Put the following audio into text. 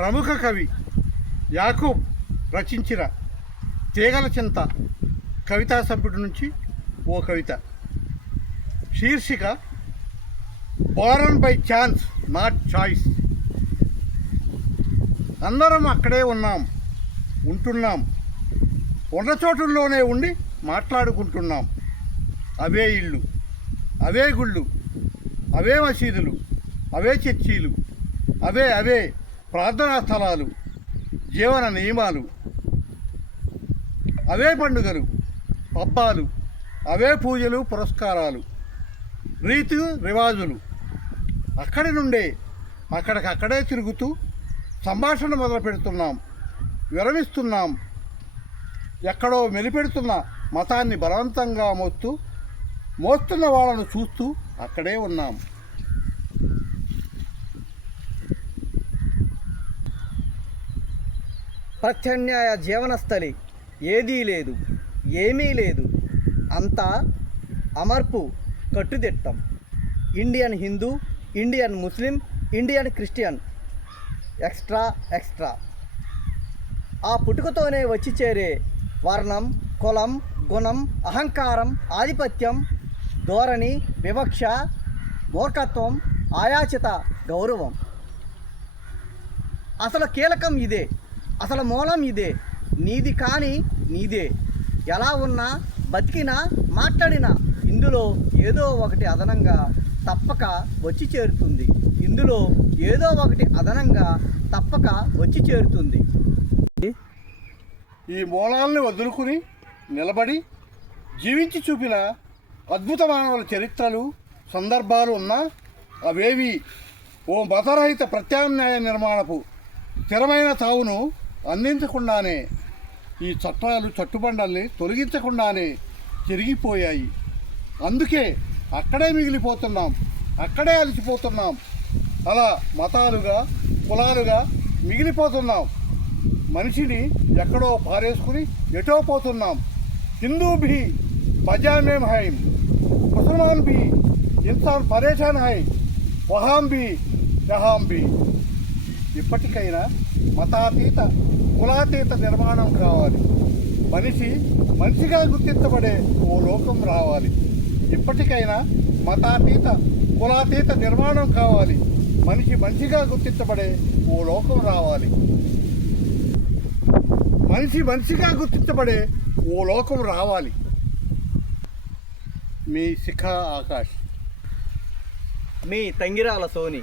ప్రముఖ కవి యాకూబ్ రచించిన తీగల చింత కవితా సభ్యుడి నుంచి ఓ కవిత. శీర్షిక born by chance not choice అందరం అక్కడే ఉన్నాం ఉంటున్నాం ఉన్న చోటుల్లోనే ఉండి మాట్లాడుకుంటున్నాం. అవే ఇళ్ళు అవే గుళ్ళు అవే మసీదులు అవే చర్చీలు అవే అవే ప్రార్థనా స్థలాలు జీవన నియమాలు అవే పండుగలు పబ్బాలు అవే పూజలు పురస్కారాలు రీతి రివాజులు. అక్కడి నుండే అక్కడికక్కడే తిరుగుతూ సంభాషణ మొదలు పెడుతున్నాం విరమిస్తున్నాం ఎక్కడో మెలిపెడుతున్న మతాన్ని బలవంతంగా మోస్తూ మోస్తున్న వాళ్ళను చూస్తూ అక్కడే ఉన్నాం. ప్రత్యామ్నాయ జీవనస్థలి. ఏదీ లేదు ఏమీ లేదు. అంతా అమర్పు కట్టుదిట్టం. Indian Hindu Indian Muslim Indian Christian. Extra extra. ఆ పుట్టుకతోనే వచ్చి చేరే వర్ణం కులం గుణం అహంకారం ఆధిపత్యం ధోరణి వివక్ష మూర్ఖత్వం ఆయాచిత గౌరవం. అసలు కీలకం ఇదే. అసలు మూలం ఇదే. నీది కానీ నీదే. ఎలా ఉన్నా బతికినా మాట్లాడినా ఇందులో ఏదో ఒకటి అదనంగా తప్పక వచ్చి చేరుతుంది. ఇందులో ఏదో ఒకటి అదనంగా తప్పక వచ్చి చేరుతుంది. ఈ మూలాల్ని వదులుకుని నిలబడి జీవించి చూపిన అద్భుత మానవుల చరిత్రలు సందర్భాలు ఉన్నా అవేవి ఓ మతరహిత ప్రత్యామ్నాయ నిర్మాణపు స్థిరమైన తావును అందించకుండానే ఈ చట్టాలు చట్టుబండల్ని తొలగించకుండానే చెరిగిపోయాయి అందుకే అక్కడే మిగిలిపోతున్నాం అక్కడే అలసిపోతున్నాం. అలా మతాలుగా కులాలుగా మిగిలిపోతున్నాం. మనిషిని ఎక్కడో పారేసుకుని ఎటో పోతున్నాం. హిందూ భీ బజామేం హై. ముసల్మాన్ భీ ఇన్సాన్ పరేషాన్ హై. వహాం భీ జహాం భీ ఇప్పటికైనా మతాతీత కులాతీత నిర్మాణం కావాలి. మనిషి మనిషిగా గుర్తించబడే ఓ లోకం రావాలి. ఇప్పటికైనా మతాతీత కులాతీత నిర్మాణం కావాలి. మనిషి మనిషిగా గుర్తించబడే ఓ లోకం రావాలి. మనిషి మనిషిగా గుర్తించబడే ఓ లోకం రావాలి. మీ శిఖ ఆకాష్. మీ తంగిరాల సోని.